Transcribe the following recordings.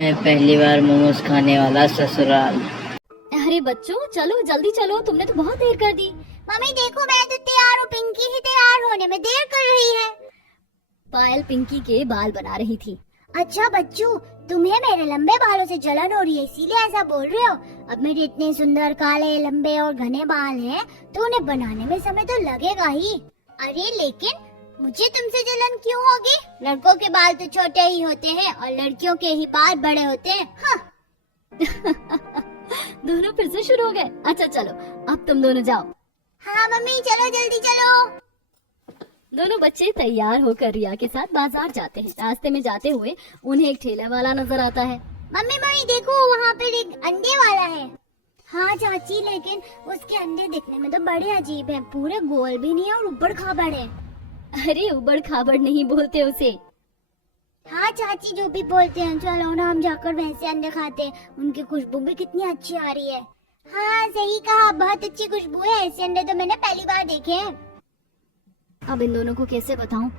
मैं पहली बार मोमोज खाने वाला ससुराल। अरे बच्चों चलो जल्दी चलो, तुमने तो बहुत देर कर दी। मम्मी देखो मैं तो तैयार हूँ, पिंकी ही तैयार होने में देर कर रही है। पायल पिंकी के बाल बना रही थी। अच्छा बच्चू, तुम्हें मेरे लंबे बालों से जलन हो रही है इसीलिए ऐसा बोल रहे हो। अब मेरे इतने सुंदर काले लंबे और घने बाल हैं तो उन्हें बनाने में समय तो लगेगा ही। अरे लेकिन मुझे तुमसे जलन क्यों होगी? लड़कों के बाल तो छोटे ही होते हैं और लड़कियों के ही बाल बड़े होते हैं। हाँ। दोनों फिर से शुरू हो गए। अच्छा चलो अब तुम दोनों जाओ। हाँ मम्मी चलो जल्दी चलो। दोनों बच्चे तैयार होकर रिया के साथ बाजार जाते हैं। रास्ते में जाते हुए उन्हें एक ठेला वाला नजर आता है। मम्मी मम्मी देखो वहाँ पे एक अंडे वाला है। हाँ चाची, लेकिन उसके अंडे दिखने में तो बड़े अजीब हैं, पूरे गोल भी नहीं है और ऊबड़ खाबड़ है। अरे उबड़ खाबड़ नहीं बोलते उसे। हाँ चाची जो भी बोलते हैं, चलो ना हम जाकर वैसे अंडे खाते हैं, उनकी खुशबू भी कितनी अच्छी आ रही है। हाँ सही कहा, बहुत अच्छी खुशबू है, ऐसे अंडे तो मैंने पहली बार देखे हैं। अब इन दोनों को कैसे बताऊं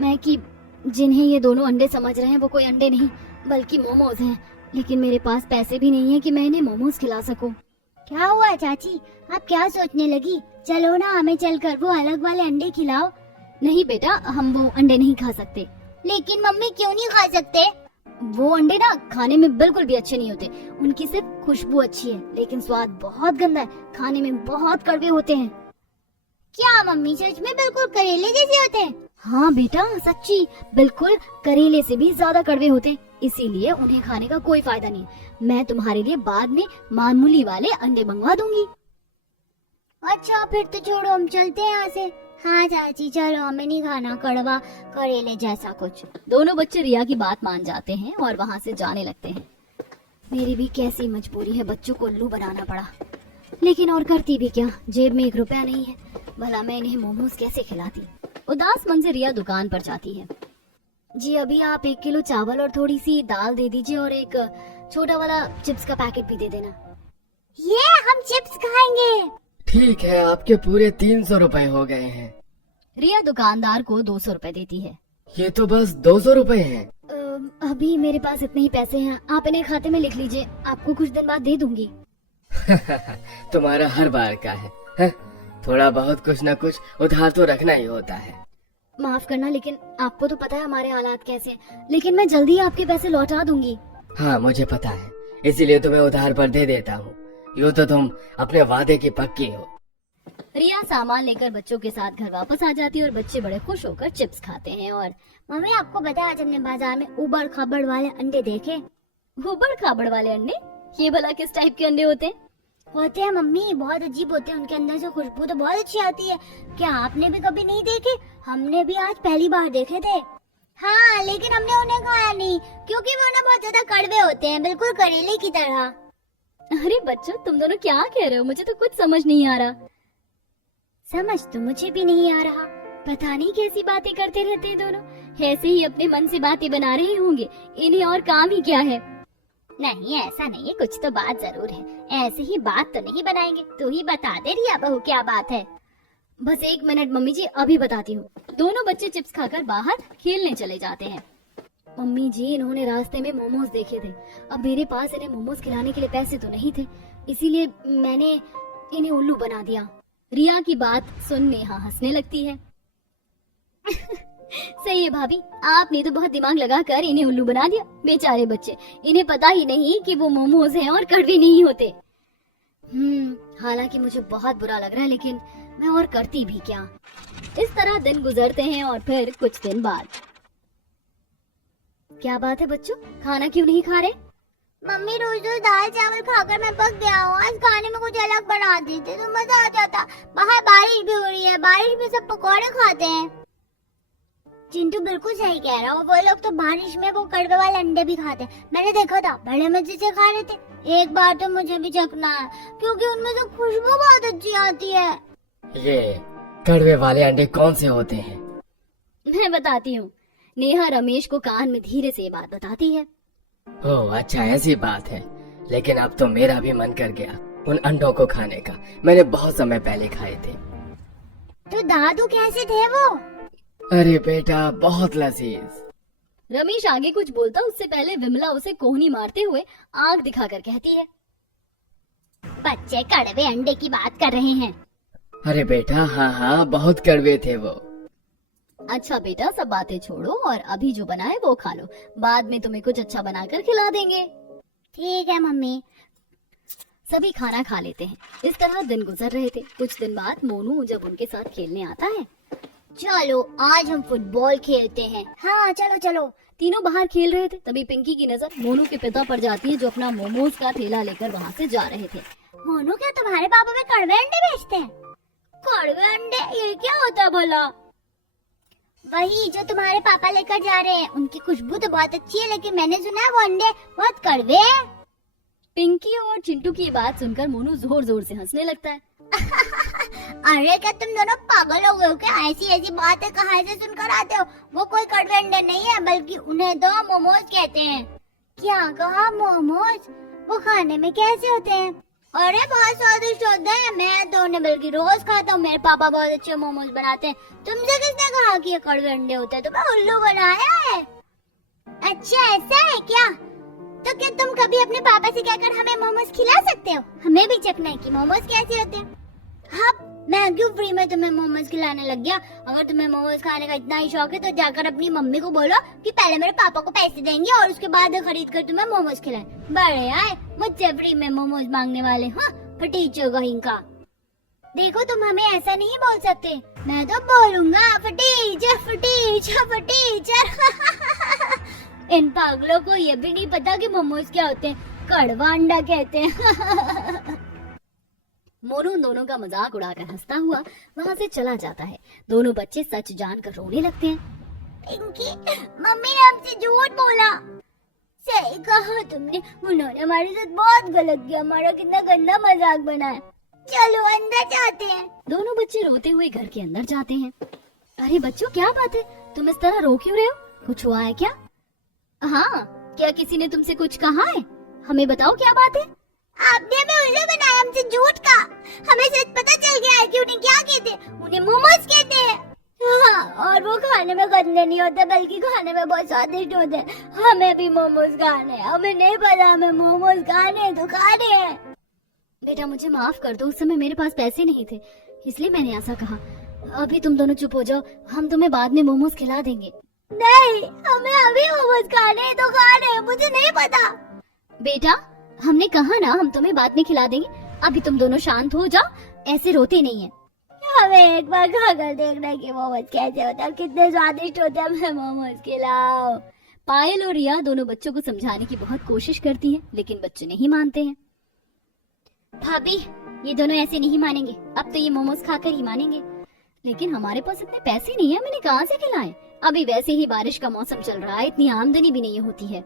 मैं कि जिन्हें ये दोनों अंडे समझ रहे हैं वो कोई अंडे नहीं बल्कि मोमोज हैं। लेकिन मेरे पास पैसे भी नहीं है कि मैं इन्हें मोमोज खिला सकूं। क्या हुआ चाची, आप क्या सोचने लगी? चलो ना हमें चलकर वो अलग वाले अंडे खिलाओ। नहीं बेटा, हम वो अंडे नहीं खा सकते। लेकिन मम्मी क्यों नहीं खा सकते? वो अंडे ना खाने में बिल्कुल भी अच्छे नहीं होते। उनकी सिर्फ खुशबू अच्छी है लेकिन स्वाद बहुत गंदा है, खाने में बहुत कड़वे होते हैं। क्या मम्मी सच में बिल्कुल करेले जैसे होते हैं? हाँ बेटा सच्ची, बिल्कुल करेले से भी ज्यादा कड़वे होते हैं, इसीलिए उन्हें खाने का कोई फायदा नहीं। मैं तुम्हारे लिए बाद में मामूली वाले अंडे मंगवा दूंगी। अच्छा फिर तो छोड़ो, हम चलते हैं यहाँ से। हाँ चाची चलो, हमें नहीं खाना कड़वा करेले जैसा कुछ। दोनों बच्चे रिया की बात मान जाते हैं और वहाँ से जाने लगते हैं। मेरी भी कैसी मजबूरी है, बच्चों को उल्लू बनाना पड़ा, लेकिन और करती भी क्या, जेब में 1 रुपया नहीं है। भला मैं इन्हें मोमोज कैसे खिलाती। उदास मन से रिया दुकान पर जाती है। जी अभी आप 1 किलो चावल और थोड़ी सी दाल दे दीजिए और एक छोटा वाला चिप्स का पैकेट भी दे देना। ये हम चिप्स खाएंगे। ठीक है, आपके पूरे 300 रुपए हो गए हैं। रिया दुकानदार को 200 रुपए देती है। ये तो बस 200 रुपए हैं। अभी मेरे पास इतने ही पैसे हैं, आप इन्हें खाते में लिख लीजिए, आपको कुछ दिन बाद दे दूंगी। तुम्हारा हर बार का है? थोड़ा बहुत कुछ न कुछ उधार तो रखना ही होता है। माफ करना, लेकिन आपको तो पता है हमारे हालात कैसे हैं, लेकिन मैं जल्दी आपके पैसे लौटा दूंगी। हाँ मुझे पता है, इसीलिए तुम्हें उधार पर दे देता हूँ। यूँ तो तुम अपने वादे की पक्की हो। रिया सामान लेकर बच्चों के साथ घर वापस आ जाती है और बच्चे बड़े खुश होकर चिप्स खाते हैं। और मम्मी आपको पता है आज हमने बाजार में उबड़ खाबड़ वाले अंडे देखे। उबड़ खाबड़ वाले अंडे? ये भला किस टाइप के अंडे होते हैं? होते हैं मम्मी, बहुत अजीब होते हैं, उनके अंदर से खुशबू तो बहुत अच्छी आती है। क्या आपने भी कभी नहीं देखे? हमने भी आज पहली बार देखे थे। हाँ लेकिन हमने उन्हें खाया नहीं क्योंकि वो ना बहुत ज्यादा कड़वे होते हैं, बिल्कुल करेले की तरह। अरे बच्चों तुम दोनों क्या कह रहे हो, मुझे तो कुछ समझ नहीं आ रहा। समझ तो मुझे भी नहीं आ रहा। पता नहीं कैसी बातें करते रहते हैं दोनों, ऐसे ही अपने मन से बातें बना रहे होंगे, इन्हें और काम ही क्या है। नहीं ऐसा नहीं है, कुछ तो बात जरूर है, ऐसे ही बात तो नहीं बनाएंगे। तू ही बता दे रिया बहू क्या बात है। बस 1 मिनट मम्मी जी, अभी बताती हूँ। दोनों बच्चे चिप्स खाकर बाहर खेलने चले जाते हैं। मम्मी जी इन्होंने रास्ते में मोमोज देखे थे, अब मेरे पास इन्हें मोमोज खिलाने के लिए पैसे तो नहीं थे, इसीलिए मैंने इन्हें उल्लू बना दिया। रिया की बात सुन नेहा हंसने लगती है। सही है भाभी, आपने तो बहुत दिमाग लगाकर इन्हें उल्लू बना दिया। बेचारे बच्चे, इन्हें पता ही नहीं कि वो मोमोज हैं और कड़वे नहीं होते। हालांकि मुझे बहुत बुरा लग रहा है, लेकिन मैं और करती भी क्या। इस तरह दिन गुजरते हैं और फिर कुछ दिन बाद। क्या बात है बच्चों, खाना क्यों नहीं खा रहे? मम्मी रोज रोज दाल चावल खाकर मैं पक गया हूँ, आज खाने में कुछ अलग बना देते तो मजा आ जाता। बाहर बारिश भी हो रही है, बारिश में सब पकौड़े खाते हैं। चिंटू बिल्कुल सही कह रहा है, वो लोग तो बारिश में वो कड़वे वाले अंडे भी खाते हैं, मैंने देखा था, बड़े मजे से खा रहे थे। एक बार तो मुझे भी चखना है क्योंकि उनमें से खुशबू बहुत अच्छी आती है। ये कड़वे वाले अंडे कौन से होते हैं? मैं बताती हूँ। नेहा रमेश को कान में धीरे से ये बात बताती है। ओह अच्छा ऐसी बात है, लेकिन अब तो मेरा भी मन कर गया उन अंडों को खाने का। मैंने बहुत समय पहले खाए थे। तो दादू कैसे थे वो? अरे बेटा बहुत लजीज। रमेश आगे कुछ बोलता उससे पहले विमला उसे कोहनी मारते हुए आंख दिखाकर कहती है, बच्चे कड़वे अंडे की बात कर रहे हैं। अरे बेटा हाँ हाँ बहुत कड़वे थे वो। अच्छा बेटा सब बातें छोड़ो और अभी जो बना है वो खा लो, बाद में तुम्हें कुछ अच्छा बनाकर खिला देंगे। ठीक है मम्मी। सभी खाना खा लेते हैं। इस तरह दिन गुजर रहे थे। कुछ दिन बाद मोनू जब उनके साथ खेलने आता है, चलो आज हम फुटबॉल खेलते हैं। हाँ चलो चलो। तीनों बाहर खेल रहे थे। तभी पिंकी की नजर मोनू के पिता पर जाती है जो अपना मोमोज का ठेला लेकर वहाँ से जा रहे थे। मोनू क्या तुम्हारे पापा भी कड़वे अंडे बेचते हैं? कड़वे अंडे ये क्या होता भला? वही जो तुम्हारे पापा लेकर जा रहे हैं। उनकी खुशबू तो बहुत अच्छी है लेकिन मैंने सुना है वो अंडे बहुत कड़वे हैं। पिंकी और चिंटू की ये बात सुनकर मोनू जोर जोर से हंसने लगता है। अरे क्या तुम दोनों पागल हो गए हो क्या? ऐसी ऐसी बातें कहाँ से सुनकर आते हो? वो कोई कड़वे अंडे नहीं है बल्कि उन्हें तो मोमोज कहते हैं। क्या कहा? मोमोज? वो खाने में कैसे होते हैं? अरे बहुत स्वादिष्ट होते हैं। मैं तो उन्हें बल्कि रोज खाता हूँ। मेरे पापा बहुत अच्छे मोमोज बनाते हैं। तुमसे किसने कहा कि ये कड़वे अंडे होते हैं? तुम्हें उल्लू बनाया है? अच्छा ऐसा है क्या? तो क्या तुम कभी अपने पापा से कहकर हमें मोमोज खिला सकते हो? हमें भी चखना है कि मोमोज कैसे होते हैं। हाँ मैं क्यों फ्री में तुम्हें मोमोज खिलाने लग गया? अगर तुम्हें मोमोज खाने का इतना ही शौक है तो जाकर अपनी मम्मी को बोलो कि पहले मेरे पापा को पैसे देंगे और उसके बाद खरीद कर तुम्हें मोमोज खिलाएं। बड़े आए मुझसे फ्री में मोमोज मांगने वाले। हाँ फटीचर कहीं का। देखो तुम हमें ऐसा नहीं बोल सकते। मैं तो बोलूंगा फटीचर फटीचर फटीचर। इन पागलों को ये भी नहीं पता कि मोमोज क्या होते हैं। कड़वा अंडा कहते हैं। मोनू उन दोनों का मजाक उड़ाकर हंसता हुआ वहाँ से चला जाता है। दोनों बच्चे सच जानकर रोने लगते हैं। पिंकी मम्मी ने हमसे झूठ बोला। सही कहा तुमने। उन्होंने हमारे साथ बहुत गलत किया। हमारा कितना गंदा मजाक बनाया। चलो अंदर जाते हैं। दोनों बच्चे रोते हुए घर के अंदर जाते हैं। अरे बच्चों क्या बात है? तुम इस तरह रो क्यों रहे हो? कुछ हुआ है क्या? हाँ क्या किसी ने तुमसे कुछ कहा है? हमें बताओ क्या बात है? आपने हमें उल्लू बनाया। हमसे झूठ का। हमें सच पता चल गया है कि उन्हें क्या कहते हैं। उन्हें मोमोज कहते हैं। हाँ और वो खाने में गंदे नहीं होते बल्कि खाने में बहुत स्वादिष्ट होते हैं। हमें भी मोमोज खाने हैं। हमें नहीं पता हमें मोमोज खाने हैं तो खाने हैं। बेटा मुझे माफ कर दो, उस समय मेरे पास पैसे नहीं थे इसलिए मैंने ऐसा कहा। अभी तुम दोनों चुप हो जाओ, हम तुम्हें बाद में मोमोज खिला देंगे। नहीं हमें अभी मोमोज खाने हैं तो खाने हैं। मुझे नहीं पता। बेटा हमने कहा ना हम तुम्हें बाद में खिला देंगे। अभी तुम दोनों शांत हो जाओ, ऐसे रोते नहीं है। हमें एक बार खाकर देखना है कि मोमोज कैसे होता है, कितने स्वादिष्ट होते हैं। हमें मोमोज खिलाओ। पायल और रिया दोनों बच्चों को समझाने की बहुत कोशिश करती हैं, लेकिन बच्चे नहीं मानते हैं। भाभी ये दोनों ऐसे नहीं मानेंगे। अब तो ये मोमोज खाकर ही मानेंगे। लेकिन हमारे पास इतने पैसे नहीं है, मैंने कहाँ से खिलाएं? अभी वैसे ही बारिश का मौसम चल रहा है, इतनी आमदनी भी नहीं होती है।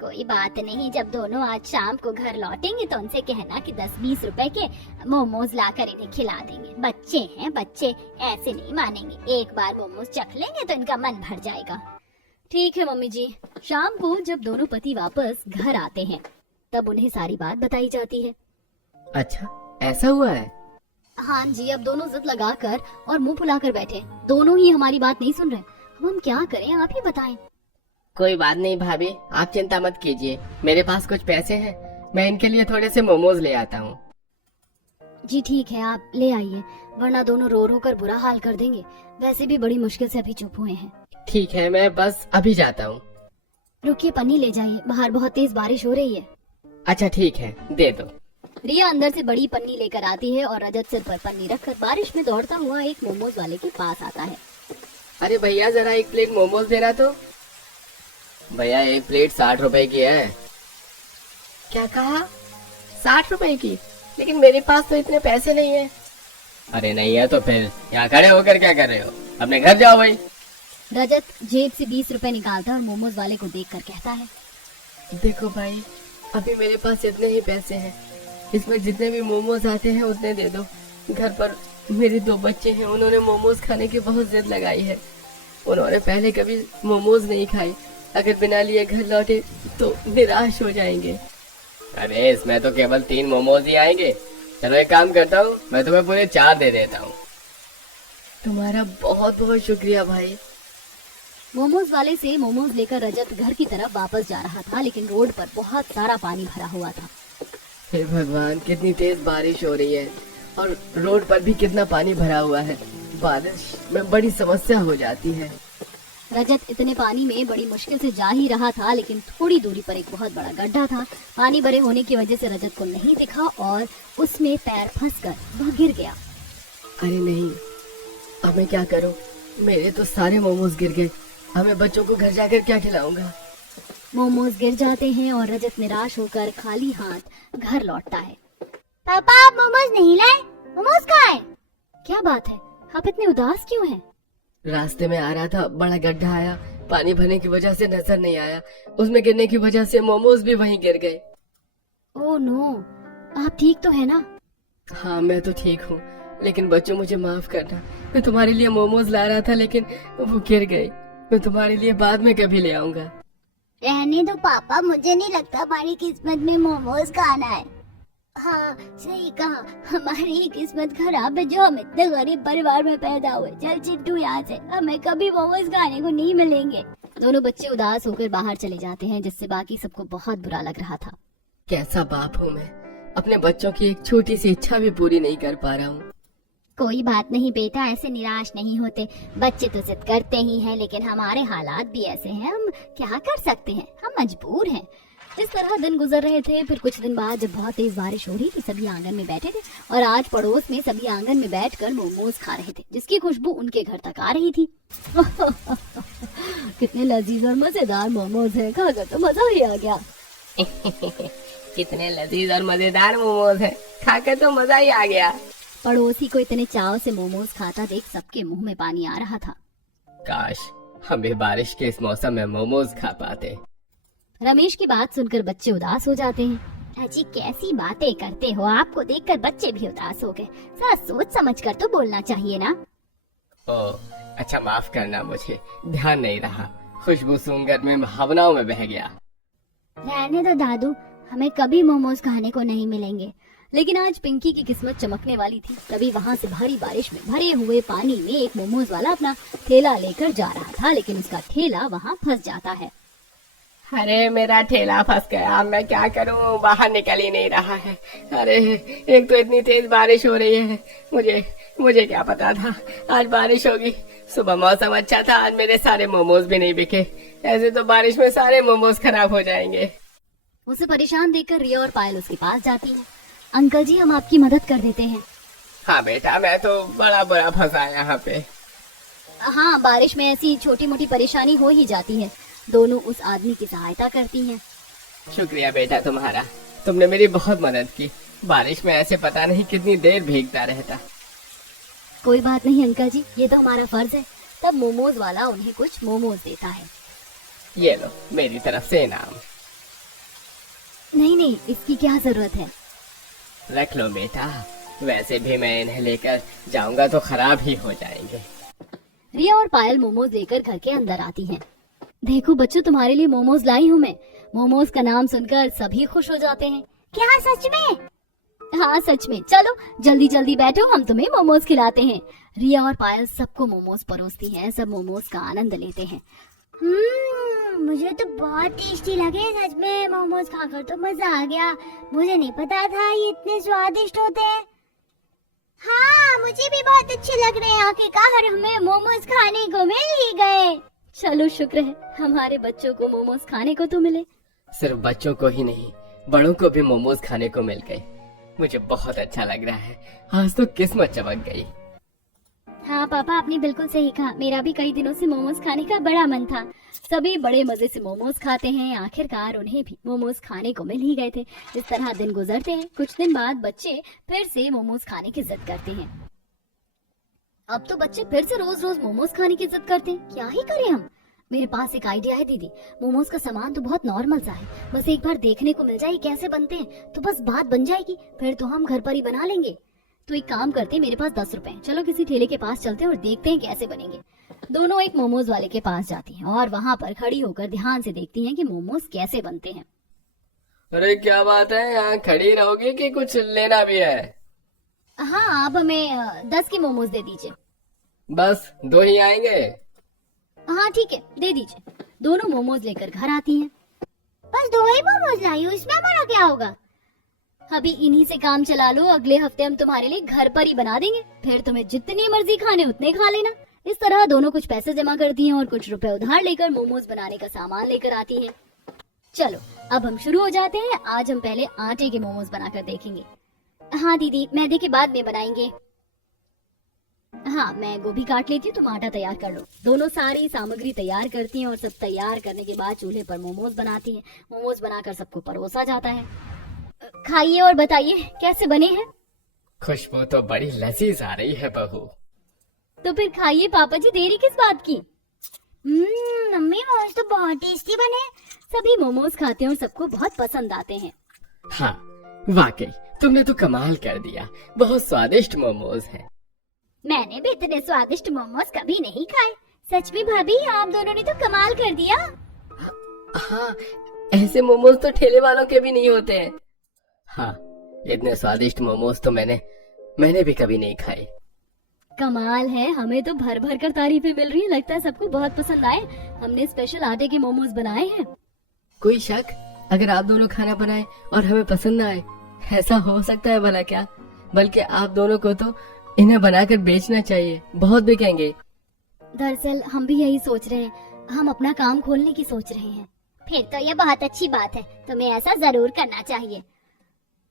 कोई बात नहीं, जब दोनों आज शाम को घर लौटेंगे तो उनसे कहना कि 10-20 रुपए के मोमोज लाकर इन्हें खिला देंगे। बच्चे हैं बच्चे, ऐसे नहीं मानेंगे। एक बार मोमोज चख लेंगे तो इनका मन भर जाएगा। ठीक है मम्मी जी। शाम को जब दोनों पति वापस घर आते हैं तब उन्हें सारी बात बताई जाती है। अच्छा ऐसा हुआ है? हाँ जी, अब दोनों जिद लगाकर और मुंह फुलाकर बैठे। दोनों ही हमारी बात नहीं सुन रहे। अब हम क्या करें, आप ही बताएं। कोई बात नहीं भाभी, आप चिंता मत कीजिए। मेरे पास कुछ पैसे हैं, मैं इनके लिए थोड़े से मोमोज ले आता हूँ। जी ठीक है, आप ले आइए, वरना दोनों रो रो कर बुरा हाल कर देंगे। वैसे भी बड़ी मुश्किल से अभी चुप हुए हैं। ठीक है, मैं बस अभी जाता हूँ। रुकिए, पन्नी ले जाइए, बाहर बहुत तेज बारिश हो रही है। अच्छा ठीक है, दे दो। रिया अंदर से बड़ी पन्नी लेकर आती है और रजत सिर पर पन्नी रखकर बारिश में दौड़ता हुआ एक मोमोज वाले के पास आता है। अरे भैया जरा एक प्लेट मोमोज देना तो। भैया एक प्लेट 60 रुपए की है। क्या कहा? 60 रुपए की? लेकिन मेरे पास तो इतने पैसे नहीं है। अरे नहीं है तो फिर यहाँ खड़े होकर क्या कर रहे हो? अपने घर जाओ भाई। रजत जेब से 20 रुपए निकालता है और मोमोज वाले को देखकर कहता है, देखो भाई, अभी मेरे पास इतने ही पैसे हैं। इसमें जितने भी मोमोज आते हैं उतने दे दो। घर पर मेरे 2 बच्चे हैं, उन्होंने मोमोज खाने की बहुत जिद लगाई है। उन्होंने पहले कभी मोमोज नहीं खाई। अगर बिना लिए घर लौटे तो निराश हो जाएंगे। अरे इसमें तो केवल 3 मोमोज ही आएंगे। चलो एक काम करता हूँ, मैं तुम्हें पूरे 4 दे देता हूँ। तुम्हारा बहुत बहुत शुक्रिया भाई। मोमोज वाले से मोमोज लेकर रजत घर की तरफ वापस जा रहा था, लेकिन रोड पर बहुत सारा पानी भरा हुआ था। हे भगवान, कितनी तेज बारिश हो रही है और रोड पर भी कितना पानी भरा हुआ है। बारिश में बड़ी समस्या हो जाती है। रजत इतने पानी में बड़ी मुश्किल से जा ही रहा था, लेकिन थोड़ी दूरी पर एक बहुत बड़ा गड्ढा था। पानी भरे होने की वजह से रजत को नहीं दिखा और उसमें पैर फंसकर वह गिर गया। अरे नहीं, अब मैं क्या करूं? मेरे तो सारे मोमोज गिर गए। अब मैं बच्चों को घर जाकर क्या खिलाऊंगा? मोमोज गिर जाते हैं और रजत निराश होकर खाली हाथ घर लौटता है। पापा आप मोमोज नहीं लाए? मोमोज कहाँ है? क्या बात है, आप इतने उदास क्यों हैं? रास्ते में आ रहा था, बड़ा गड्ढा आया, पानी भरने की वजह से नजर नहीं आया। उसमें गिरने की वजह से मोमोज भी वहीं गिर गए। ओह नो, आप ठीक तो है ना? हाँ, मैं तो ठीक हूँ, लेकिन बच्चों मुझे माफ करना। मैं तुम्हारे लिए मोमोज ला रहा था, लेकिन वो गिर गए। मैं तुम्हारे लिए बाद में कभी ले आऊंगा। रहने दो पापा, मुझे नहीं लगता हमारी किस्मत में मोमोज का आना है। हाँ सही कहा, हमारी किस्मत खराब है जो हम इतने गरीब परिवार में पैदा हुए। चल चिट्टू यहाँ से, हमें कभी मोमोज खाने को नहीं मिलेंगे। दोनों बच्चे उदास होकर बाहर चले जाते हैं, जिससे बाकी सबको बहुत बुरा लग रहा था। कैसा बाप हूँ मैं, अपने बच्चों की एक छोटी सी इच्छा भी पूरी नहीं कर पा रहा हूँ। कोई बात नहीं बेटा, ऐसे निराश नहीं होते। बच्चे तो जिद करते ही हैं, लेकिन हमारे हालात भी ऐसे हैं, हम क्या कर सकते हैं, हम मजबूर हैं। इस तरह दिन गुजर रहे थे। फिर कुछ दिन बाद जब बहुत तेज बारिश हो रही थी, सभी आंगन में बैठे थे और आज पड़ोस में सभी आंगन में बैठकर मोमोज खा रहे थे, जिसकी खुशबू उनके घर तक आ रही थी। कितने लजीज और मजेदार मोमोज हैं, खाकर तो मजा ही आ गया। कितने लजीज और मजेदार मोमोज हैं, खाकर तो मजा ही आ गया। पड़ोसी को इतने चाव से मोमोज खाता देख सबके मुंह में पानी आ रहा था। काश हम भी बारिश के इस मौसम में मोमोज खा पाते। रमेश की बात सुनकर बच्चे उदास हो जाते हैं। अजी कैसी बातें करते हो, आपको देखकर बच्चे भी उदास हो गए। जरा सोच समझ कर तो बोलना चाहिए ना। ओह अच्छा, माफ करना, मुझे ध्यान नहीं रहा। खुशबू सूंघकर मैं भावनाओं में बह गया। रहने दो दादू, हमें कभी मोमोज खाने को नहीं मिलेंगे। लेकिन आज पिंकी की किस्मत चमकने वाली थी। तभी वहाँ से भारी बारिश में भरे हुए पानी में एक मोमोज वाला अपना ठेला लेकर जा रहा था, लेकिन उसका ठेला वहाँ फंस जाता है। अरे मेरा ठेला फंस गया, मैं क्या करूं, बाहर निकल ही नहीं रहा है। अरे एक तो इतनी तेज बारिश हो रही है, मुझे क्या पता था आज बारिश होगी। सुबह मौसम अच्छा था, आज मेरे सारे मोमोज भी नहीं बिके। ऐसे तो बारिश में सारे मोमोज खराब हो जाएंगे। उसे परेशान देखकर रिया और पायल उसके पास जाती है। अंकल जी, हम आपकी मदद कर देते हैं। हाँ बेटा, मैं तो बड़ा बुरा फंसा यहाँ पे। हाँ, बारिश में ऐसी छोटी मोटी परेशानी हो ही जाती है। दोनों उस आदमी की सहायता करती हैं। शुक्रिया बेटा तुम्हारा, तुमने मेरी बहुत मदद की। बारिश में ऐसे पता नहीं कितनी देर भीगता रहता। कोई बात नहीं अंकल जी, ये तो हमारा फर्ज है। तब मोमोज वाला उन्हें कुछ मोमोज देता है। ये लो मेरी तरफ से इनाम। नहीं, इसकी क्या जरूरत है। रख लो बेटा, वैसे भी मैं इन्हें लेकर जाऊंगा तो खराब ही हो जाएंगे। रिया और पायल मोमोज लेकर घर के अंदर आती हैं। देखो बच्चों, तुम्हारे लिए मोमोज लाई हूँ मैं। मोमोज का नाम सुनकर सभी खुश हो जाते हैं। क्या सच में? हाँ सच में। चलो जल्दी जल्दी बैठो, हम तुम्हें मोमोज खिलाते हैं। रिया और पायल सबको मोमोज परोसती हैं। सब मोमोज का आनंद लेते हैं। मुझे तो बहुत टेस्टी लगे, सच में मोमोज खाकर तो मजा आ गया। मुझे नहीं पता था ये इतने स्वादिष्ट होते हैं। हाँ मुझे भी बहुत अच्छे लग रहे हैं। आखिरकार हमें मोमोज खाने को मिल ही गए। चलो शुक्र है हमारे बच्चों को मोमोज खाने को तो मिले। सिर्फ बच्चों को ही नहीं, बड़ों को भी मोमोज खाने को मिल गए। मुझे बहुत अच्छा लग रहा है, आज तो किस्मत चमक गई। हाँ पापा, आपने बिल्कुल सही कहा। मेरा भी कई दिनों से मोमोज खाने का बड़ा मन था। सभी बड़े मजे से मोमोज खाते हैं। आखिरकार उन्हें भी मोमोज खाने को मिल ही गए थे। इस तरह दिन गुजरते हैं। कुछ दिन बाद बच्चे फिर से मोमोज खाने की जिद करते हैं। अब तो बच्चे फिर से रोज रोज मोमोज खाने की जिद करते हैं। क्या ही करें हम। मेरे पास एक आइडिया है दीदी। मोमोज का सामान तो बहुत नॉर्मल सा है, बस एक बार देखने को मिल जाए कैसे बनते हैं तो बस बात बन जाएगी। फिर तो हम घर पर ही बना लेंगे। तो एक काम करते हैं, मेरे पास 10 रुपए, चलो किसी ठेले के पास चलते हैं और देखते हैं कैसे बनेंगे। दोनों एक मोमोज वाले के पास जाती हैं और वहाँ पर खड़ी होकर ध्यान से देखती हैं कि मोमोज कैसे बनते हैं। अरे क्या बात है, यहाँ खड़ी रहोगी कि कुछ लेना भी है? हाँ, आप हमें 10 के मोमोज दे दीजिए। बस 2 ही आएंगे? हाँ ठीक है, दे दीजिए। दोनों मोमोज लेकर घर आती हैं। बस 2 ही मोमोज लाई हूँ, इसमें हमारा क्या होगा? अभी इन्हीं से काम चला लो, अगले हफ्ते हम तुम्हारे लिए घर पर ही बना देंगे, फिर तुम्हें जितनी मर्जी खाने उतने खा लेना। इस तरह दोनों कुछ पैसे जमा करती हैं और कुछ रुपए उधार लेकर मोमोज बनाने का सामान लेकर आती हैं। चलो अब हम शुरू हो जाते हैं। आज हम पहले आटे के मोमोज बनाकर देखेंगे। हाँ दीदी, मैदे के बाद में बनाएंगे। हाँ, मैं गोभी काट लेती हूँ, तुम आटा तैयार कर लो। दोनों सारी सामग्री तैयार करती हैं और सब तैयार करने के बाद चूल्हे पर मोमोज बनाती हैं। मोमोज बनाकर सबको परोसा जाता है। खाइए और बताइए कैसे बने हैं। खुशबू तो बड़ी लजीज आ रही है बहू। तो फिर खाइए पापा जी, देरी किस बात की। मम्मी मोमोज तो बहुत टेस्टी बने। सभी मोमोज खाते हैं और सबको बहुत पसंद आते हैं। हाँ वाकई तुमने तो कमाल कर दिया, बहुत स्वादिष्ट मोमोज हैं। मैंने भी इतने स्वादिष्ट मोमोज कभी नहीं खाए। सच में भाभी, आप दोनों ने तो कमाल कर दिया। हाँ, ऐसे मोमोज तो ठेले वालों के भी नहीं होते हैं। हाँ, इतने स्वादिष्ट मोमोज तो मैंने भी कभी नहीं खाए। कमाल है, हमें तो भर भर कर तारीफें मिल रही है। लगता है सबको बहुत पसंद आए। हमने स्पेशल आटे के मोमोज बनाए हैं। कोई शक अगर आप दोनों खाना बनाए और हमें पसंद ना आए? ऐसा हो सकता है भला क्या? बल्कि आप दोनों को तो इन्हें बनाकर बेचना चाहिए, बहुत बिकेंगे। दरअसल हम भी यही सोच रहे हैं, हम अपना काम खोलने की सोच रहे हैं। फिर तो ये बहुत अच्छी बात है, तुम्हें ऐसा जरूर करना चाहिए।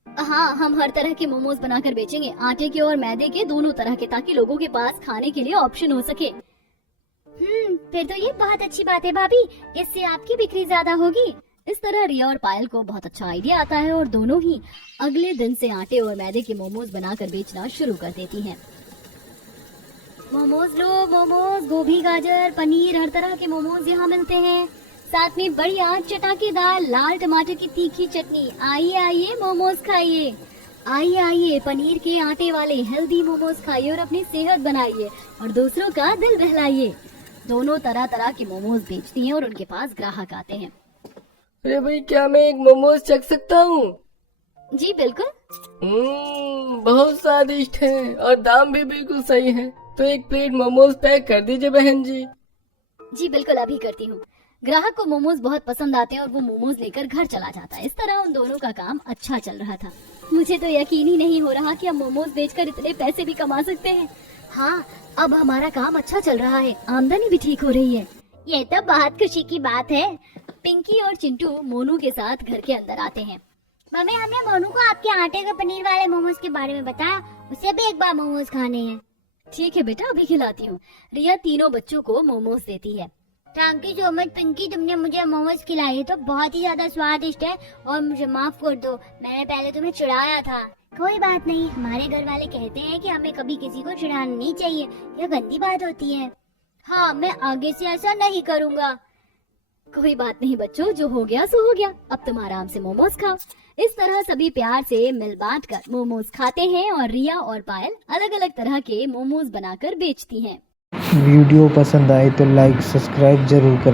हाँ, हम हर तरह के मोमोज बनाकर बेचेंगे, आटे के और मैदे के, दोनों तरह के, ताकि लोगों के पास खाने के लिए ऑप्शन हो सके। फिर तो ये बहुत अच्छी बात है भाभी, इससे आपकी बिक्री ज्यादा होगी। इस तरह रिया और पायल को बहुत अच्छा आइडिया आता है और दोनों ही अगले दिन से आटे और मैदे के मोमोज बनाकर बेचना शुरू कर देती हैं। मोमोज लो, मोमोज, गोभी, गाजर, पनीर, हर तरह के मोमोज यहाँ मिलते हैं। साथ में बढ़िया चटाकेदार लाल टमाटर की तीखी चटनी। आइए आइए मोमोज खाइए। आइए आइए पनीर के आटे वाले हेल्दी मोमोज खाइए और अपनी सेहत बनाइए और दूसरों का दिल बहलाइए। दोनों तरह तरह के मोमोज बेचती हैं और उनके पास ग्राहक आते हैं। अरे भाई, क्या मैं एक मोमोज चख सकता हूँ? जी बिल्कुल। बहुत स्वादिष्ट है और दाम भी बिल्कुल सही है। तो एक प्लेट मोमोज पैक कर दीजिए बहन जी। जी बिल्कुल, अभी करती हूँ। ग्राहक को मोमोज बहुत पसंद आते हैं और वो मोमोज लेकर घर चला जाता है। इस तरह उन दोनों का काम अच्छा चल रहा था। मुझे तो यकीन ही नहीं हो रहा कि हम मोमोज बेचकर इतने पैसे भी कमा सकते हैं। हाँ, अब हमारा काम अच्छा चल रहा है, आमदनी भी ठीक हो रही है। ये तो बहुत खुशी की बात है। पिंकी और चिंटू मोनू के साथ घर के अंदर आते हैं। मम्मी, हमने मोनू को आपके आटे के पनीर वाले मोमोज के बारे में बताया, उसे भी एक बार मोमोज खाने हैं। ठीक है बेटा, अभी खिलाती हूँ। रिया तीनों बच्चों को मोमोज देती है। Thank you so much Pinky, तुमने मुझे मोमोज खिलाए तो बहुत ही ज्यादा स्वादिष्ट है। और मुझे माफ कर दो, मैंने पहले तुम्हें चिढ़ाया था। कोई बात नहीं, हमारे घर वाले कहते हैं कि हमें कभी किसी को चिढ़ाना नहीं चाहिए, यह गंदी बात होती है। हाँ, मैं आगे से ऐसा नहीं करूँगा। कोई बात नहीं बच्चों, जो हो गया सो हो गया। अब तुम आराम से मोमोज खाओ। इस तरह सभी प्यार से मिल बांट कर मोमोज खाते हैं और रिया और पायल अलग अलग तरह के मोमोज बनाकर बेचती हैं। वीडियो पसंद आए तो लाइक सब्सक्राइब जरूर करें।